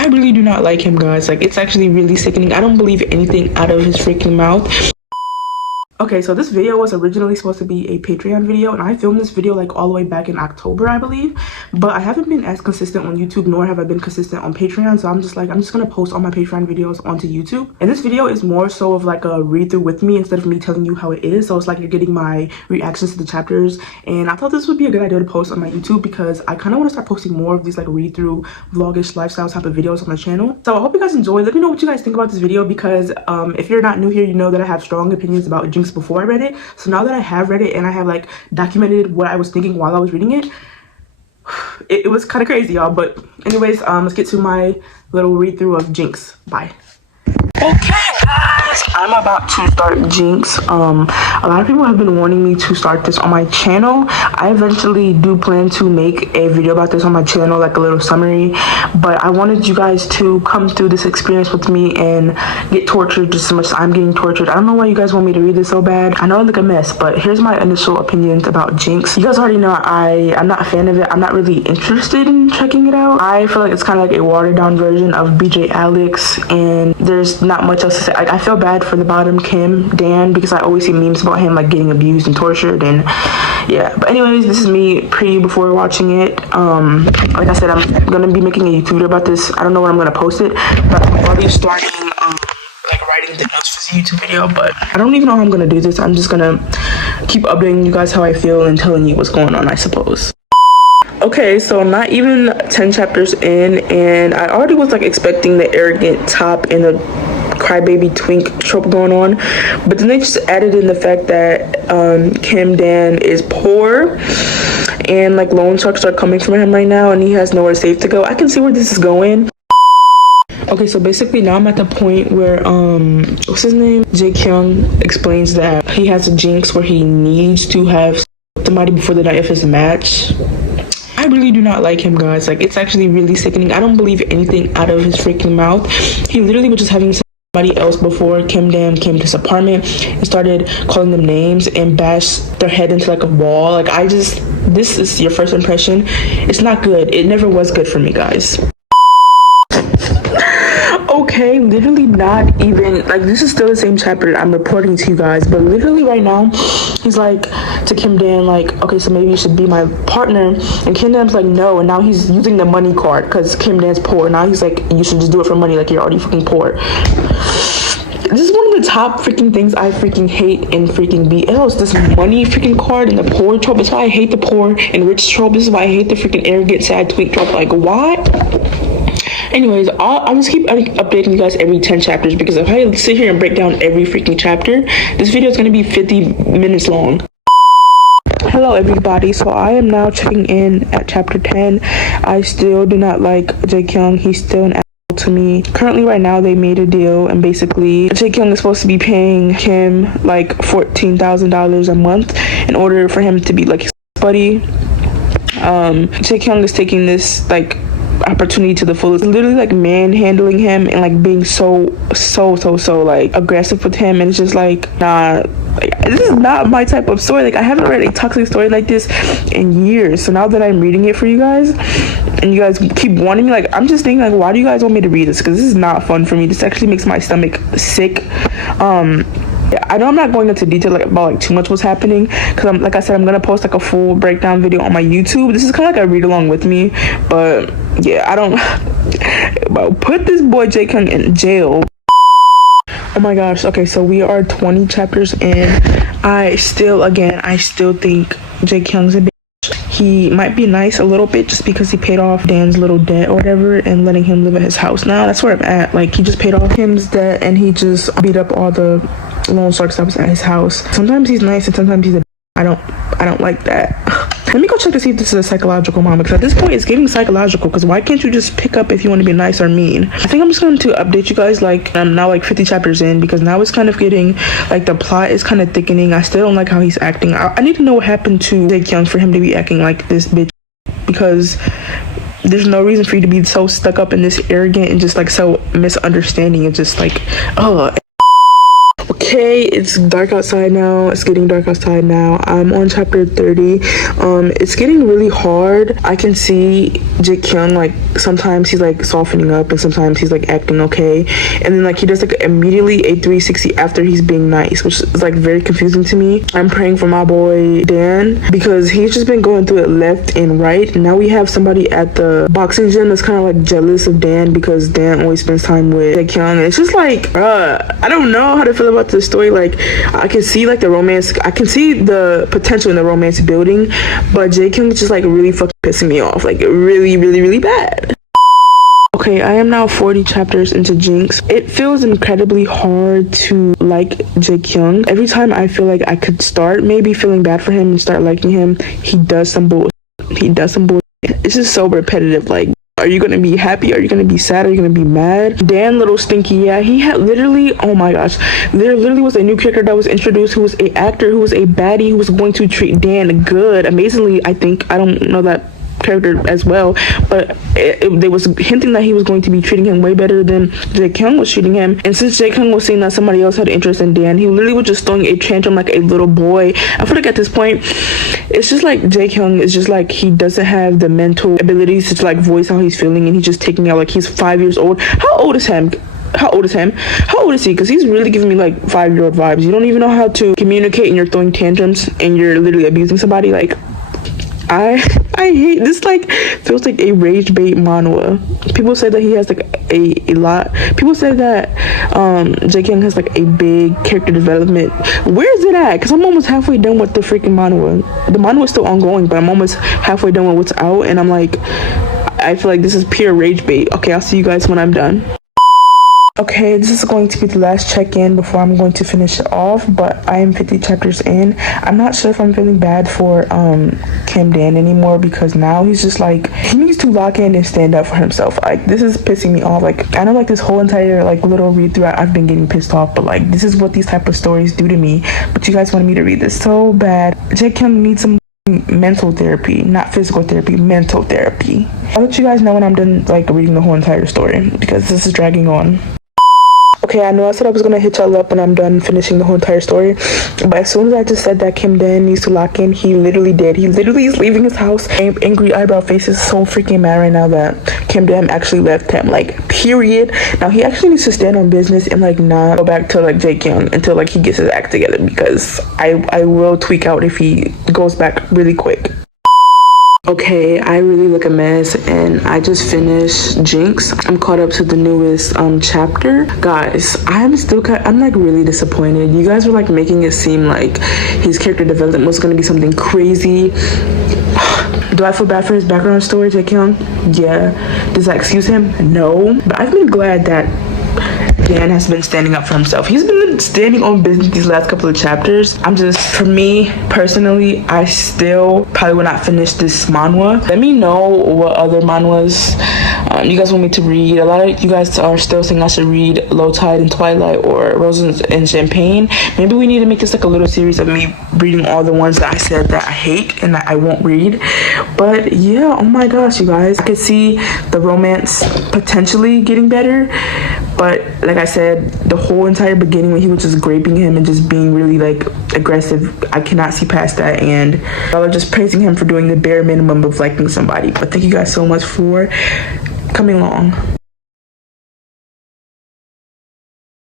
I really do not like him, guys. Like, it's actually really sickening. I don't believe anything out of his freaking mouth. Okay, so this video was originally supposed to be a Patreon video, and I filmed this video like all the way back in October, I believe. But I haven't been as consistent on YouTube, nor have I been consistent on Patreon. So I'm just gonna post all my Patreon videos onto YouTube. And this video is more so of like a read through with me instead of me telling you how it is. So it's like you're getting my reactions to the chapters. And I thought this would be a good idea to post on my YouTube because I kind of want to start posting more of these like read through vlogish lifestyle type of videos on my channel. So I hope you guys enjoy. Let me know what you guys think about this video because if you're not new here, you know that I have strong opinions about Jinx before I read it. So now that I have read it and I have like documented what I was thinking while I was reading it, it was kind of crazy, y'all. But anyways, let's get to my little read through of Jinx. Bye. Okay, guys, I'm about to start Jinx. A lot of people have been wanting me to start this on my channel. I eventually do plan to make a video about this on my channel, like a little summary, but I wanted you guys to come through this experience with me and get tortured just as much as I'm getting tortured. I don't know why you guys want me to read this so bad. I know I look a mess, but here's my initial opinions about Jinx. You guys already know I'm not a fan of it. I'm not really interested in checking it out. I feel like it's kind of like a watered down version of BJ Alex, and there's not much else to say. Like, I feel bad for the bottom Kim Dan because I always see memes about him like getting abused and tortured, and yeah. But anyways, this is me before watching it. Like I said, I'm gonna be making a YouTube video about this. I don't know when I'm gonna post it, but I'm already starting like writing the notes for the YouTube video. But I don't even know how I'm gonna do this. I'm just gonna keep updating you guys how I feel and telling you what's going on, I suppose. Okay, so I'm not even 10 chapters in, and I already was like expecting the arrogant top and the crybaby twink trope going on, but then they just added in the fact that Kim Dan is poor and like loan sharks are coming from him right now and he has nowhere safe to go. I can see where this is going. Okay, so basically now I'm at the point where what's his name, Jae-kyung explains that he has a jinx where he needs to have somebody before the night of his match. I really do not like him, guys. Like, it's actually really sickening. I don't believe anything out of his freaking mouth. He literally was just having somebody else before Kim Dan came to his apartment and started calling them names and bashed their head into like a wall. Like, this is your first impression. It's not good. It never was good for me, guys. Okay, literally not even, like, this is still the same chapter I'm reporting to you guys, but literally right now, he's like, to Kim Dan, like, okay, so maybe you should be my partner, and Kim Dan's like, no, and now he's using the money card, because Kim Dan's poor. Now he's like, you should just do it for money, like, you're already freaking poor. This is one of the top freaking things I freaking hate in freaking BL. It's this money freaking card and the poor trope. That's why I hate the poor and rich trope. This is why I hate the freaking arrogant, sad twink trope. Like, why? Anyways, I'll just keep updating you guys every 10 chapters because if I sit here and break down every freaking chapter, this video is going to be 50 minutes long. Hello everybody, so I am now checking in at chapter 10. I still do not like Jae-kyung. He's still an asshole to me. Currently right now they made a deal and basically Jae-kyung is supposed to be paying Kim like $14,000 a month in order for him to be like his buddy. Jae-kyung is taking this like opportunity to the fullest, literally like manhandling him and like being so like aggressive with him, and it's just like, nah, like, this is not my type of story. Like, I haven't read a toxic story like this in years, so now that I'm reading it for you guys and you guys keep wanting me, like, I'm just thinking like, why do you guys want me to read this? Because this is not fun for me. This actually makes my stomach sick. Yeah, I know I'm not going into detail like about like too much what's happening because I'm, like I said, I'm gonna post like a full breakdown video on my YouTube. This is kind of like a read along with me, but yeah, I don't but put this boy Jae-kyung in jail. Oh my gosh. Okay, so we are 20 chapters in. I still think Jae-kyung's a bitch. He might be nice a little bit just because he paid off Dan's little debt or whatever and letting him live at his house now. That's where I'm at. Like, he just paid off Kim's debt and he just beat up all the loan shark stuff at his house. Sometimes he's nice and sometimes he's a I don't like that. Let me go check to see if this is a psychological mom, because at this point it's giving psychological, because why can't you just pick up if you want to be nice or mean? I think I'm just going to update you guys, like, I'm now like 50 chapters in, because now it's kind of getting, like, the plot is kind of thickening. I still don't like how he's acting. I need to know what happened to Jae-kyung for him to be acting like this bitch, because there's no reason for you to be so stuck up in this arrogant and just like so misunderstanding. It's just like, oh. Okay, it's dark outside now. It's getting dark outside now. I'm on chapter 30. It's getting really hard. I can see Jae-kyung, like, sometimes he's like softening up and sometimes he's like acting okay, and then like he does like immediately a 360 after he's being nice, which is like very confusing to me. I'm praying for my boy Dan because he's just been going through it left and right, and now we have somebody at the boxing gym that's kind of like jealous of Dan because Dan always spends time with Jae-kyung. It's just like I don't know how to feel about this story. Like, I can see like the romance, I can see the potential in the romance building, but Jae-kyung is just like really fucking pissing me off, like really bad. Okay, I am now 40 chapters into Jinx. It feels incredibly hard to like Jae-kyung. Every time I feel like I could start maybe feeling bad for him and start liking him, he does some bullshit. It's just so repetitive. Like, are you gonna be happy? Are you gonna be sad? Are you gonna be mad? Dan Little Stinky, yeah, he had literally, oh my gosh, there literally was a new character that was introduced who was a actor, who was a baddie, who was going to treat Dan good. Amazingly, I think, I don't know that character as well, but they was hinting that he was going to be treating him way better than Jae-kyung was treating him. And since Jae-kyung was seeing that somebody else had interest in Dan, he literally was just throwing a tantrum like a little boy. I feel like at this point it's just like Jae-kyung is just like, he doesn't have the mental abilities to like voice how he's feeling, and he's just taking out like he's 5 years old. How old is him? How old is he? Because he's really giving me like 5-year-old vibes. You don't even know how to communicate and you're throwing tantrums and you're literally abusing somebody. Like, I hate this. Like, feels like a rage bait manhwa. People say that he has like a lot. People say that Jae-kyung has like a big character development. Where is it at? Because I'm almost halfway done with the freaking manhwa. The manhwa is still ongoing, but I'm almost halfway done with what's out, and I'm like, I feel like this is pure rage bait. Okay, I'll see you guys when I'm done. Okay, this is going to be the last check-in before I'm going to finish it off, but I am 50 chapters in. I'm not sure if I'm feeling bad for Kim Dan anymore, because now he's just like, he needs to lock in and stand up for himself. Like, this is pissing me off. Like, I know like this whole entire like little read through I've been getting pissed off, but like, this is what these type of stories do to me. But you guys wanted me to read this so bad. Jae-kyung needs some mental therapy, not physical therapy, mental therapy. I'll let you guys know when I'm done like reading the whole entire story, because this is dragging on. Okay, I know I said I was gonna hit y'all up when I'm done finishing the whole entire story, but as soon as I just said that Kim Dan needs to lock in, he literally did. He literally is leaving his house. Angry eyebrow face is so freaking mad right now that Kim Dan actually left him, like, period. Now he actually needs to stand on business and like not go back to like Jae-kyung until like he gets his act together, because I will tweak out if he goes back really quick. Okay, I really look a mess, and I just finished Jinx. I'm caught up to the newest chapter. Guys, I'm like really disappointed. You guys were like making it seem like his character development was gonna be something crazy. Do I feel bad for his background story, Jae-kyung? Yeah. Does that excuse him? No. But I've been glad that Dan has been standing up for himself. He's been standing on business these last couple of chapters. For me personally, I still probably will not finish this manhwa. Let me know what other manhwas you guys want me to read. A lot of you guys are still saying I should read Low Tide and Twilight or Roses and Champagne. Maybe we need to make this like a little series of me reading all the ones that I said that I hate and that I won't read. But yeah, oh my gosh, you guys, I could see the romance potentially getting better. But like I said, the whole entire beginning when he was just graping him and just being really like aggressive, I cannot see past that. And y'all are just praising him for doing the bare minimum of liking somebody. But thank you guys so much for coming along.